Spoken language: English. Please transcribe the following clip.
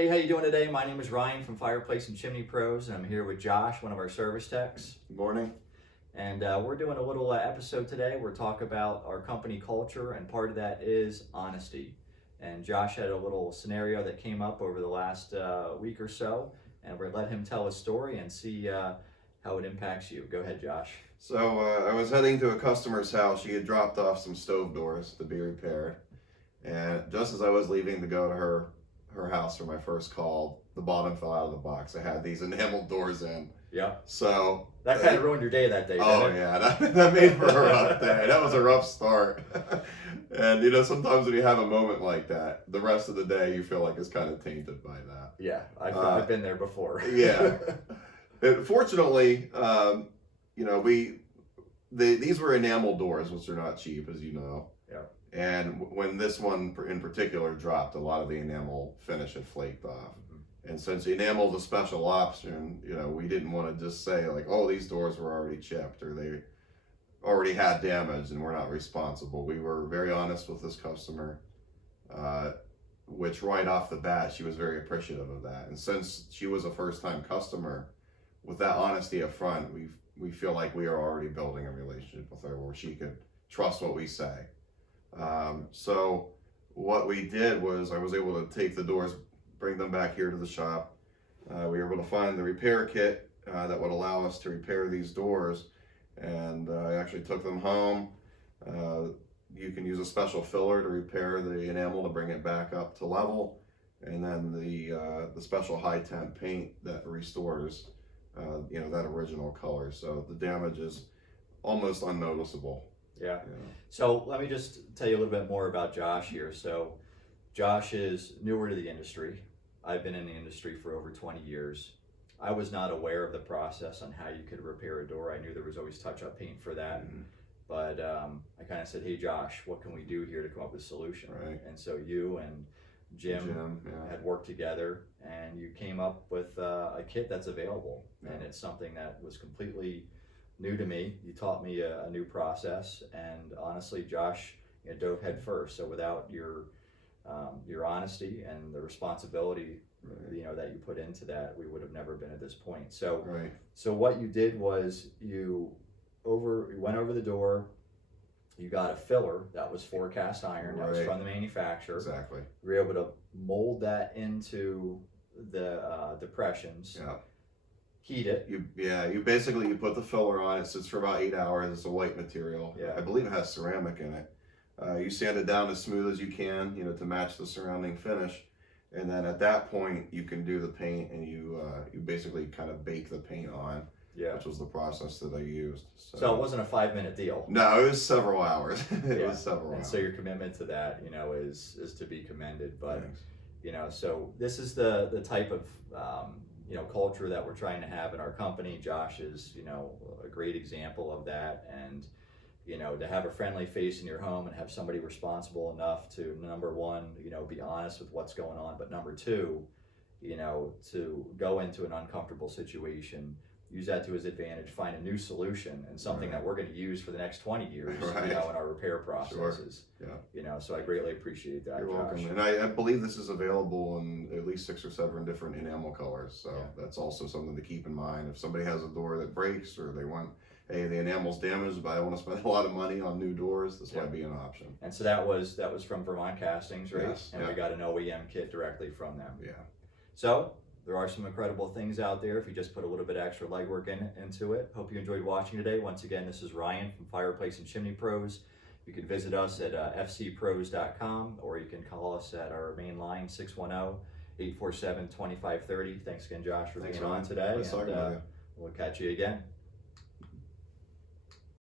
Hey, how you doing today? My name is Ryan from Fireplace and Chimney Pros, and I'm here with Josh, one of our service techs. Good morning. And we're doing a little episode today. We're talking about our company culture, and part of that is honesty. And Josh had a little scenario that came up over the last week or so, and we're gonna let him tell his story and see how it impacts you. Go ahead, Josh. So I was heading to a customer's house. She had dropped off some stove doors to be repaired. And just as I was leaving to go to her house for my first call, the bottom fell out of the box. I had these enameled doors in. Yeah. So that kind of ruined your day that day, oh didn't it? yeah, that made for a rough day. That was a rough start. And sometimes when you have a moment like that, the rest of the day you feel like it's kind of tainted by that. Yeah, I've been there before. Yeah. Fortunately, these were enamel doors, which are not cheap, as you know. Yeah. And when this one in particular dropped, a lot of the enamel finish had flaked off. Mm-hmm. And since the enamel is a special option, we didn't want to just say like, oh, these doors were already chipped or they already had damage and we're not responsible. We were very honest with this customer, which right off the bat, she was very appreciative of that. And since she was a first-time customer, with that honesty up front, we feel like we are already building a relationship with her where she could trust what we say. So what we did was I was able to take the doors, bring them back here to the shop. We were able to find the repair kit that would allow us to repair these doors. And I actually took them home. You can use a special filler to repair the enamel to bring it back up to level. And then the special high temp paint that restores that original color. So the damage is almost unnoticeable. Yeah. So let me just tell you a little bit more about Josh here. So Josh is newer to the industry. I've been in the industry for over 20 years. I was not aware of the process on how you could repair a door. I knew there was always touch-up paint for that. Mm-hmm. But I kind of said, hey, Josh, what can we do here to come up with a solution? Right. And so you and Jim had worked together and you came up with a kit that's available. Yeah. And it's something that was completely new to me. You taught me a new process, and honestly, Josh dove head first. So without your honesty and the responsibility, that you put into that, we would have never been at this point. So, so what you did was you went over the door. You got a filler that was for cast iron, that was from the manufacturer. Exactly. You were able to mold that into the depressions. Yeah. Heat it. You basically put the filler on. It sits for about 8 hours. It's a white material. Yeah. I believe it has ceramic in it. You sand it down as smooth as you can, to match the surrounding finish. And then at that point, you can do the paint, and you basically kind of bake the paint on. Yeah. Which was the process that I used. So it wasn't a 5-minute deal. No, it was several hours. It was several hours. So your commitment to that, is to be commended. But so this is the type of culture that we're trying to have in our company. Josh is a great example of that, and to have a friendly face in your home and have somebody responsible enough to, number one, be honest with what's going on, but number two, to go into an uncomfortable situation, use that to his advantage, find a new solution, and something that we're going to use for the next 20 years, in our repair processes. Sure. Yeah. So I greatly appreciate that. You're Josh. welcome. And I believe this is available in at least 6 or 7 different enamel colors. So that's also something to keep in mind. If somebody has a door that breaks, or they want, hey, the enamel's damaged, but I want to spend a lot of money on new doors, this might be an option. And so that was from Vermont Castings, right? Yes. And we got an OEM kit directly from them. Yeah. So there are some incredible things out there if you just put a little bit extra legwork into it. Hope you enjoyed watching today. Once again, this is Ryan from Fireplace and Chimney Pros. You can visit us at FCPros.com, or you can call us at our main line, 610-847-2530. Thanks again, Josh, for being on today. And we'll catch you again.